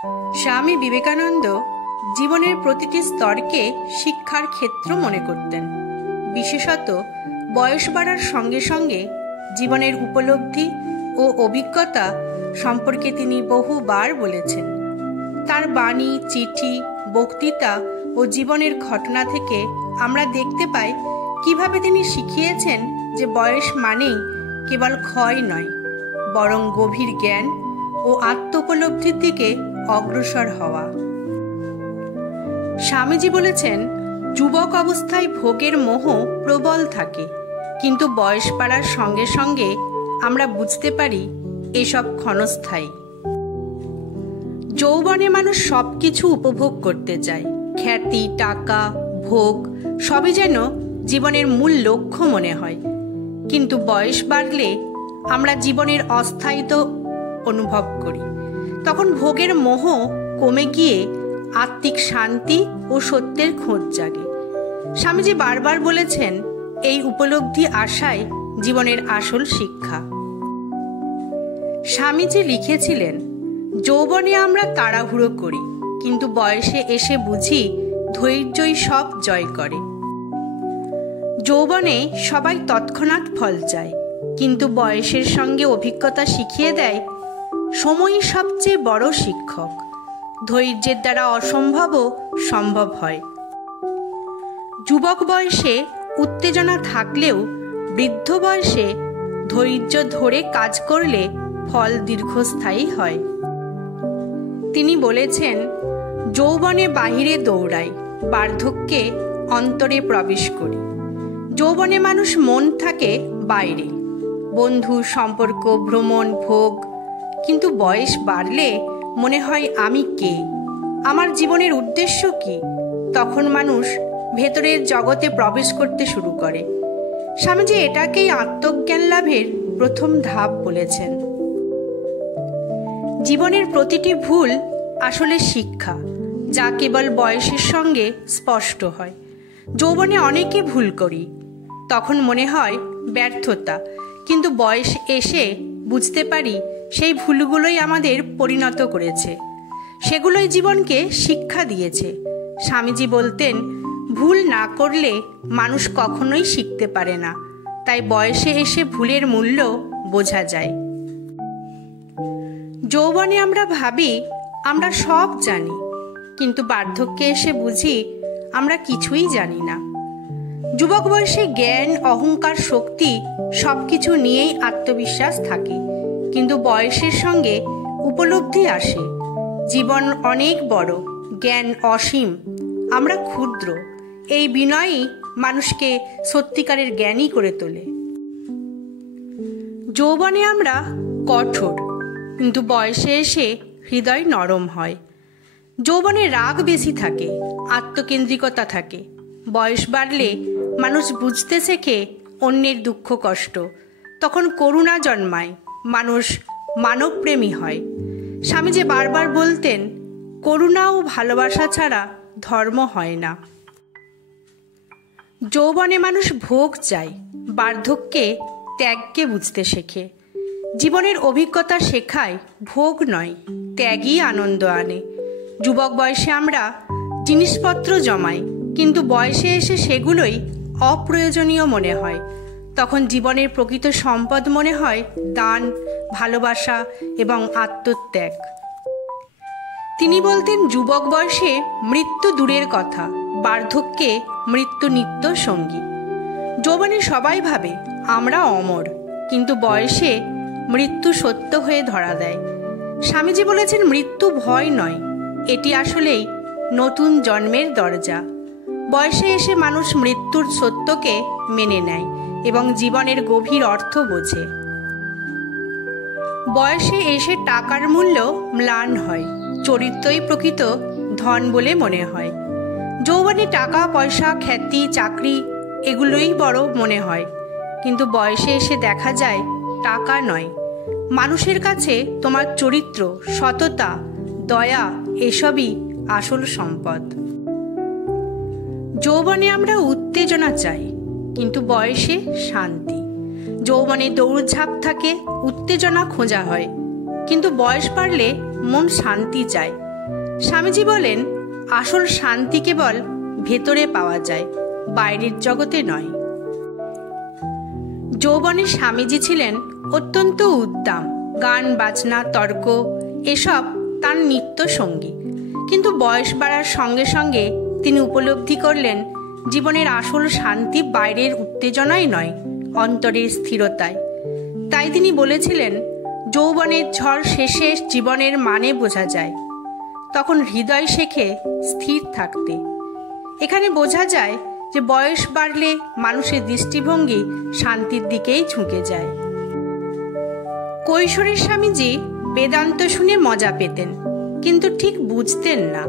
স্বামী বিবেকানন্দ জীবনের প্রতিটি স্তরকে শিক্ষার ক্ষেত্র মনে করতেন। বিশেষত বয়স বাড়ার সঙ্গে সঙ্গে জীবনের উপলব্ধি ও অভিজ্ঞতা সম্পর্কে তিনি বহুবার বলেছেন। তার বাণী, চিঠি, বক্তৃতা ও জীবনের ঘটনা থেকে আমরা দেখতে পাই কিভাবে তিনি শিখিয়েছেন যে বয়স মানেই কেবল ক্ষয় নয়, বরং গভীর জ্ঞান ও আত্মোপলব্ধির দিকে অগ্রসর হওয়া। স্বামীজি বলেছেন, যুবক অবস্থায় ভোগের মোহ প্রবল থাকে, কিন্তু বয়স বাড়ার সঙ্গে সঙ্গে আমরা বুঝতে পারি এসব ক্ষণস্থায়ী। যৌবনে মানুষ সবকিছু উপভোগ করতে চায়, খ্যাতি, টাকা, ভোগ সবই যেন জীবনের মূল লক্ষ্য মনে হয়। কিন্তু বয়স বাড়লে আমরা জীবনের অস্থায়িত্ব অনুভব করি। তখন ভোগের মোহ কমে গিয়ে আত্মিক শান্তি ও সত্যের খোঁজ জাগে। স্বামীজি বারবার বলেছেন, এই উপলব্ধি আসাই জীবনের আসল শিক্ষা। স্বামীজি লিখেছিলেন, যৌবনে আমরা তাড়াহুড়ো করি, কিন্তু বয়সে এসে বুঝি ধৈর্যই সব জয় করে। যৌবনে সবাই তৎক্ষণাৎ ফল চায়, কিন্তু বয়সের সঙ্গে অভিজ্ঞতা শিখিয়ে দেয় সময়ই সবচেয়ে বড় শিক্ষক। ধৈর্যের দ্বারা অসম্ভবও সম্ভব হয়। যুবক বয়সে উত্তেজনা থাকলেও বৃদ্ধ বয়সে ধৈর্য ধরে কাজ করলে ফল দীর্ঘস্থায়ী হয়। তিনি বলেছেন, যৌবনে বাহিরে দৌড়াই, বার্ধক্যে অন্তরে প্রবেশ করি। যৌবনে মানুষ মন থাকে বাইরে, বন্ধু, সম্পর্ক, ভ্রমণ, ভোগ। কিন্তু বয়স বাড়লে মনে হয় আমি কে, আমার জীবনের উদ্দেশ্য কি? তখন মানুষ ভেতরের জগতে প্রবেশ করতে শুরু করে। স্বামীজি এটাকেই আত্মজ্ঞান লাভের প্রথম ধাপ বলেছেন। জীবনের প্রতিটি ভুল আসলে শিক্ষা, যা কেবল বয়সের সঙ্গে স্পষ্ট হয়। যৌবনে অনেকে ভুল করি, তখন মনে হয় ব্যর্থতা, কিন্তু বয়স এসে বুঝতে পারি সেই ভুলগুলোই আমাদের পরিণত করেছে, সেগুলোই জীবনকে শিক্ষা দিয়েছে। স্বামীজি বলতেন, ভুল না করলে মানুষ কখনোই শিখতে পারে না, তাই বয়সে এসে ভুলের মূল্য বোঝা যায়। যৌবনে আমরা ভাবি আমরা সব জানি, কিন্তু বার্ধক্যে এসে বুঝি আমরা কিছুই জানি না। যুবক বয়সে জ্ঞান, অহংকার, শক্তি সবকিছু নিয়েই আত্মবিশ্বাস থাকে, কিন্তু বয়সের সঙ্গে উপলব্ধি আসে জীবন অনেক বড়, জ্ঞান অসীম, আমরা ক্ষুদ্র। এই বিনয়ই মানুষকে সত্যিকারের জ্ঞানী করে তোলে। যৌবনে আমরা কঠোর, কিন্তু বয়সে এসে হৃদয় নরম হয়। যৌবনে রাগ বেশি থাকে, আত্মকেন্দ্রিকতা থাকে। বয়স বাড়লে মানুষ বুঝতে শেখে অন্যের দুঃখ কষ্ট, তখন করুণা জন্মায়, মানুষ মানবপ্রেমী হয়। স্বামীজি বারবার বলতেন, করুণা ও ভালোবাসা ছাড়া ধর্ম হয় না। যৌবনে মানুষ ভোগ চায়, বার্ধক্যে ত্যাগকে বুঝতে শেখে। জীবনের অভিজ্ঞতা শেখায় ভোগ নয়, ত্যাগই আনন্দ আনে। যুবক বয়সে আমরা জিনিসপত্র জমাই, কিন্তু বয়সে এসে সেগুলোই অপ্রয়োজনীয় মনে হয়। তখন জীবনের প্রকৃত সম্পদ মনে হয় দান, ভালোবাসা এবং আত্মত্যাগ। তিনি বলতেন, যুবক বয়সে মৃত্যু দূরের কথা, বার্ধক্যে মৃত্যু নিত্য সঙ্গী। যৌবনে সবাই ভাবে আমরা অমর, কিন্তু বয়সে মৃত্যু সত্য হয়ে ধরা দেয়। স্বামীজি বলেছেন, মৃত্যু ভয় নয়, এটি আসলেই নতুন জন্মের দরজা। বয়সে এসে মানুষ মৃত্যুর সত্যকে মেনে নেয় এবং জীবনের গভীর অর্থ বোঝে। বয়সে এসে টাকার মূল্য ম্লান হয়, চরিত্রই প্রকৃত ধন বলে মনে হয়। যৌবনে টাকা পয়সা, খ্যাতি, চাকরি এগুলোই বড় মনে হয়, কিন্তু বয়সে এসে দেখা যায় টাকা নয়, মানুষের কাছে তোমার চরিত্র, সততা, দয়া এসবই আসল সম্পদ। যৌবনে আমরা উত্তেজনা চাই, কিন্তু বয়সে শান্তি। যৌবনে দৌড়ঝাঁপ থাকে, উত্তেজনা খোঁজা হয়, কিন্তু বয়স বাড়লে মন শান্তি চায়, স্বামীজি বলেন, আসল শান্তি কেবল ভেতরে পাওয়া যায়, বাইরের জগতে নয়। যৌবনে স্বামীজি ছিলেন অত্যন্ত উদ্দাম। গান বাজনা তর্ক এসব তার নিত্য সঙ্গী। কিন্তু বয়স বাড়ার সঙ্গে সঙ্গে তিনি উপলব্ধি করলেন জীবনের আসল শান্তি বাইরের উত্তেজনায় নয়, অন্তরের স্থিরতায়। তাই তিনি বলেছিলেন, যৌবনের ঝড় শেষে জীবনের মানে বোঝা যায়, তখন হৃদয় শেখে স্থির থাকতে। এখানে বোঝা যায় যে বয়স বাড়লে মানুষের দৃষ্টিভঙ্গি শান্তির দিকেই ঝুঁকে যায়। কৈশোরের স্বামীজি বেদান্ত শুনে মজা পেতেন, কিন্তু ঠিক বুঝতেন না।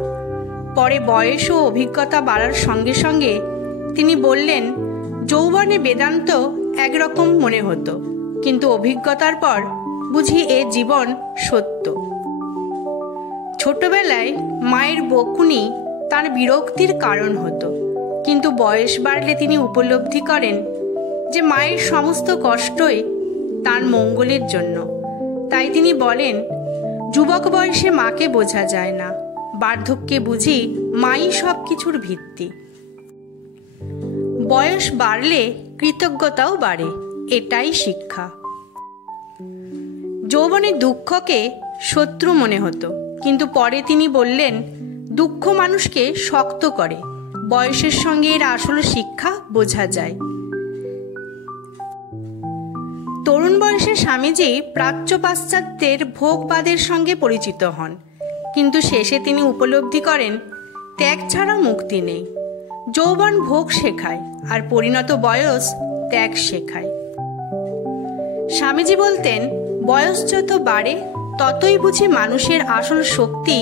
পরে বয়স ও অভিজ্ঞতা বাড়ার সঙ্গে সঙ্গে তিনি বললেন, যৌবনে বেদান্ত একরকম মনে হতো, কিন্তু অভিজ্ঞতার পর বুঝি এ জীবন সত্য। ছোটবেলায় মায়ের বকুনি তার বিরক্তির কারণ হতো, কিন্তু বয়স বাড়লে তিনি উপলব্ধি করেন যে মায়ের সমস্ত কষ্টই তার মঙ্গলের জন্য। তাই তিনি বলেন, যুবক বয়সে মাকে বোঝা যায় না, বার্ধক্যে বুঝি মাই সব কিছুর ভিত্তি। বয়স বাড়লে কৃতজ্ঞতাও বাড়ে, এটাই শিক্ষা। যৌবনে দুঃখকে শত্রু মনে হতো, কিন্তু পরে তিনি বললেন, দুঃখ মানুষকে শক্ত করে। বয়সের সঙ্গে এর আসল শিক্ষা বোঝা যায়। তরুণ বয়সে স্বামীজি প্রাচ্য পাশ্চাত্যের ভোগবাদের সঙ্গে পরিচিত হন, কিন্তু শেষে তিনি উপলব্ধি করেন ত্যাগ ছাড়া মুক্তি নেই। যৌবন ভোগ শেখায়, আর পরিণত বয়স ত্যাগ শেখায়। স্বামীজি বলতেন, বয়স যত বাড়ে ততই বুঝি মানুষের আসল শক্তি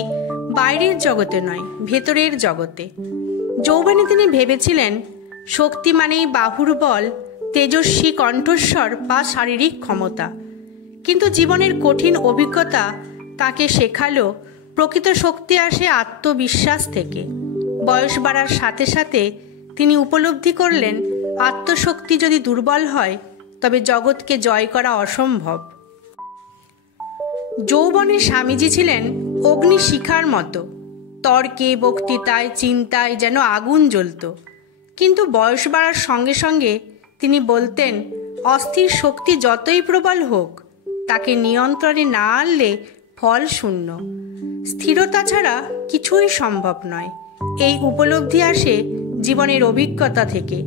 বাইরের জগতে নয়, ভেতরের জগতে। যৌবনে তিনি ভেবেছিলেন শক্তি মানেই বাহুর বল, তেজস্বী কণ্ঠস্বর বা শারীরিক ক্ষমতা। কিন্তু জীবনের কঠিন অভিজ্ঞতা তাকে শেখালো প্রকৃত শক্তি আসে আত্মবিশ্বাস থেকে। বয়স বাড়ার সাথে সাথে তিনি উপলব্ধি করলেন, আত্মশক্তি যদি দুর্বল হয় তবে জগৎকে জয় করা অসম্ভব। যৌবনে স্বামীজি ছিলেন অগ্নিশিখার মতো, তর্কে বক্তৃতায় চিন্তায় যেন আগুন জ্বলত। কিন্তু বয়স বাড়ার সঙ্গে সঙ্গে তিনি বলতেন, অস্থির শক্তি যতই প্রবল হোক, তাকে নিয়ন্ত্রণে না আনলে ফল শূন্য। স্থিরতা ছাড়া কিছুই সম্ভব নয়। এই উপলব্ধি আসে জীবনের অভিজ্ঞতা থেকে।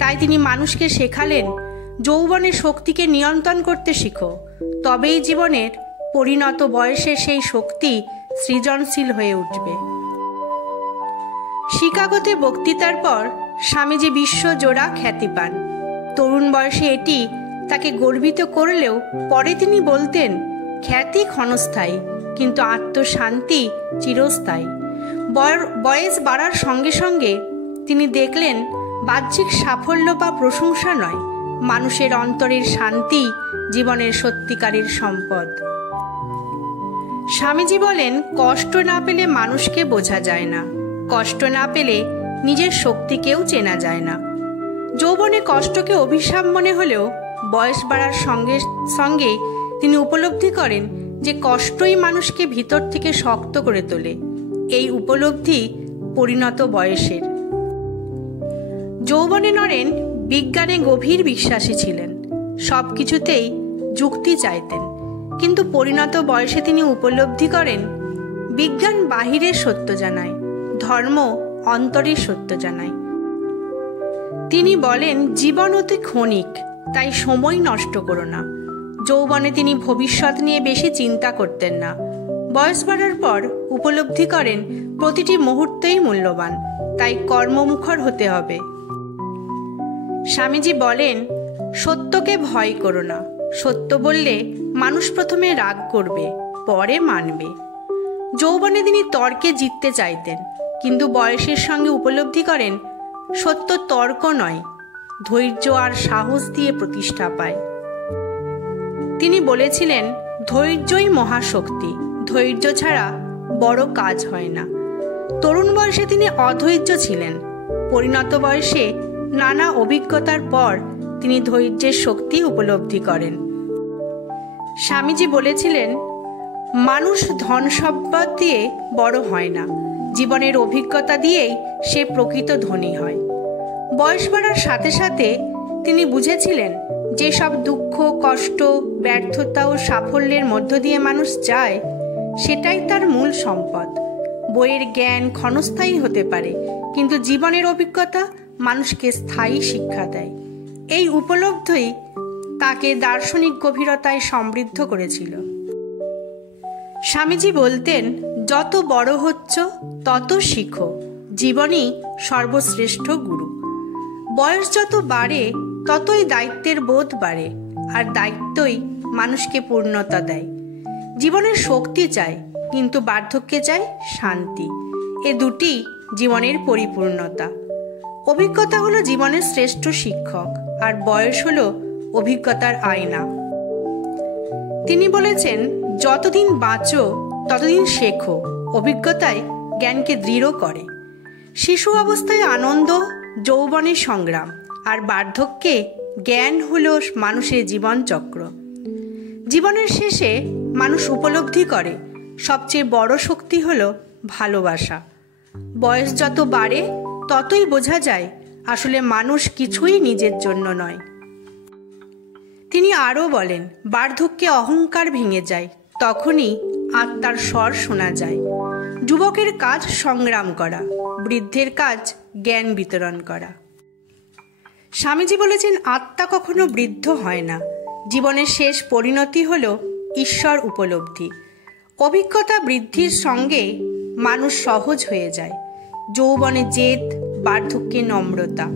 তাই তিনি মানুষকে শেখালেন, যৌবনের শক্তিকে নিয়ন্ত্রণ করতে শিখো, তবেই জীবনের পরিণত বয়সে সেই শক্তি সৃজনশীল হয়ে উঠবে। শিকাগোতে বক্তৃতার পর স্বামীজি বিশ্বজোড়া খ্যাতি পান। তরুণ বয়সে এটি তাকে গর্বিত করলেও পরে তিনি বলতেন, খ্যাতি ক্ষণস্থায়ী, কিন্তু আত্মশান্তি চিরস্থায়ী। বয়স বাড়ার সঙ্গে সঙ্গে তিনি দেখলেন, বাহ্যিক সাফল্য বা প্রশংসা নয়, মানুষের অন্তরের শান্তি জীবনের সত্যিকারের সম্পদ। স্বামীজি বলেন, কষ্ট না পেলে মানুষকে বোঝা যায় না, কষ্ট না পেলে নিজের শক্তিকেও চেনা যায় না। যৌবনে কষ্টকে অভিশাপ মনে হলেও বয়স বাড়ার সঙ্গে সঙ্গে তিনি উপলব্ধি করেন যে কষ্টই মানুষকে ভিতর থেকে শক্ত করে তোলে। এই উপলব্ধি পরিণত বয়সের। যৌবনে নরেন বিজ্ঞানে গভীর বিশ্বাসী ছিলেন, সব কিছুতেই যুক্তি চাইতেন। কিন্তু পরিণত বয়সে তিনি উপলব্ধি করেন, বিজ্ঞান বাহিরের সত্য জানায়, ধর্ম অন্তরের সত্য জানায়। তিনি বলেন, জীবন অতি ক্ষণিক, তাই সময় নষ্ট করো না। যৌবনে তিনি ভবিষ্যৎ নিয়ে বেশি চিন্তা করতেন না। বয়স বাড়ার পর উপলব্ধি করেন, প্রতিটি মুহূর্তেই মূল্যবান, তাই কর্মমুখর হতে হবে। স্বামীজি বলেন, সত্যকে ভয় করো না। সত্য বললে মানুষ প্রথমে রাগ করবে, পরে মানবে। যৌবনে তিনি তর্কে জিততে চাইতেন, কিন্তু বয়সের সঙ্গে উপলব্ধি করেন, সত্য তর্ক নয়, ধৈর্য আর সাহস দিয়ে প্রতিষ্ঠা পায়। তিনি বলেছিলেন, ধৈর্যই মহাশক্তি, ধৈর্য ছাড়া বড় কাজ হয় না। তরুণ বয়সে তিনি অধৈর্য ছিলেন। পরিণত বয়সে নানা অভিজ্ঞতার পর তিনি ধৈর্যের শক্তি উপলব্ধি করেন। স্বামীজি বলেছিলেন, মানুষ ধন সম্পদ দিয়ে বড় হয় না, জীবনের অভিজ্ঞতা দিয়েই সে প্রকৃত ধনী হয়। বয়স বাড়ার সাথে সাথে তিনি বুঝেছিলেন যেসব দুঃখ, কষ্ট, ব্যর্থতা ও সাফল্যের মধ্য দিয়ে মানুষ যায়, সেটাই তার মূল সম্পদ। বইয়ের জ্ঞান ক্ষণস্থায়ী হতে পারে, কিন্তু জীবনের অভিজ্ঞতা মানুষকে স্থায়ী শিক্ষা দেয়। এই উপলব্ধিই তাকে দার্শনিক গভীরতায় সমৃদ্ধ করেছিল। স্বামীজি বলতেন, যত বড় হচ্ছ তত শিখো, জীবনই সর্বশ্রেষ্ঠ গুরু। বয়স যত বাড়ে ততই দায়িত্বের বোধ বাড়ে, আর দায়িত্বই মানুষকে পূর্ণতা দেয়। জীবনের শক্তি চাই, কিন্তু বার্ধক্যে চাই শান্তি। এ দুটি জীবনের পরিপূর্ণতা। অভিজ্ঞতা হলো জীবনের শ্রেষ্ঠ শিক্ষক, আর বয়স হলো অভিজ্ঞতার আয়না। তিনি বলেছেন, যতদিন বাঁচো ততদিন শেখো, অভিজ্ঞতায় জ্ঞানকে দৃঢ় করে। শিশু অবস্থায় আনন্দ, যৌবনের সংগ্রাম, আর বার্ধক্যে জ্ঞান হলো মানুষের জীবন চক্র। জীবনের শেষে মানুষ উপলব্ধি করে সবচেয়ে বড় শক্তি হলো ভালোবাসা। বয়স যত বাড়ে ততই বোঝা যায় আসলে মানুষ কিছুই নিজের জন্য নয়। তিনি আরও বলেন, বার্ধক্যে অহংকার ভেঙে যায়, তখনই আত্মার স্বর শোনা যায়। যুবকের কাজ সংগ্রাম করা, বৃদ্ধের কাজ জ্ঞান বিতরণ করা। স্বামীজি বলেছেন, আত্মা কখনো বৃদ্ধ হয় না। জীবনের শেষ পরিণতি হল ঈশ্বর উপলব্ধি। অভিজ্ঞতা বৃদ্ধির সঙ্গে মানুষ সহজ হয়ে যায়। যৌবনে জেদ, বার্ধক্যে নম্রতা।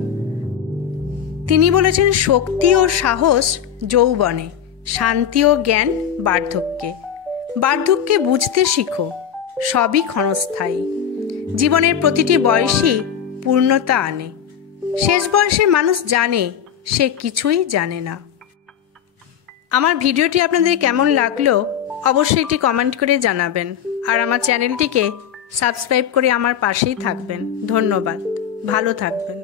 তিনি বলেছেন, শক্তি ও সাহস যৌবনে, শান্তি ও জ্ঞান বার্ধক্যে। বার্ধক্যে বুঝতে শিখো, সবই ক্ষণস্থায়ী। জীবনের প্রতিটি বয়সই পূর্ণতা আনে। শেষ বয়সে মানুষ জানে সে কিছুই জানে না। আমার ভিডিওটি আপনাদের কেমন লাগলো অবশ্যই একটি কমেন্ট করে জানাবেন, আর আমার চ্যানেলটিকে সাবস্ক্রাইব করে আমার পাশেই থাকবেন। ধন্যবাদ, ভালো থাকবেন।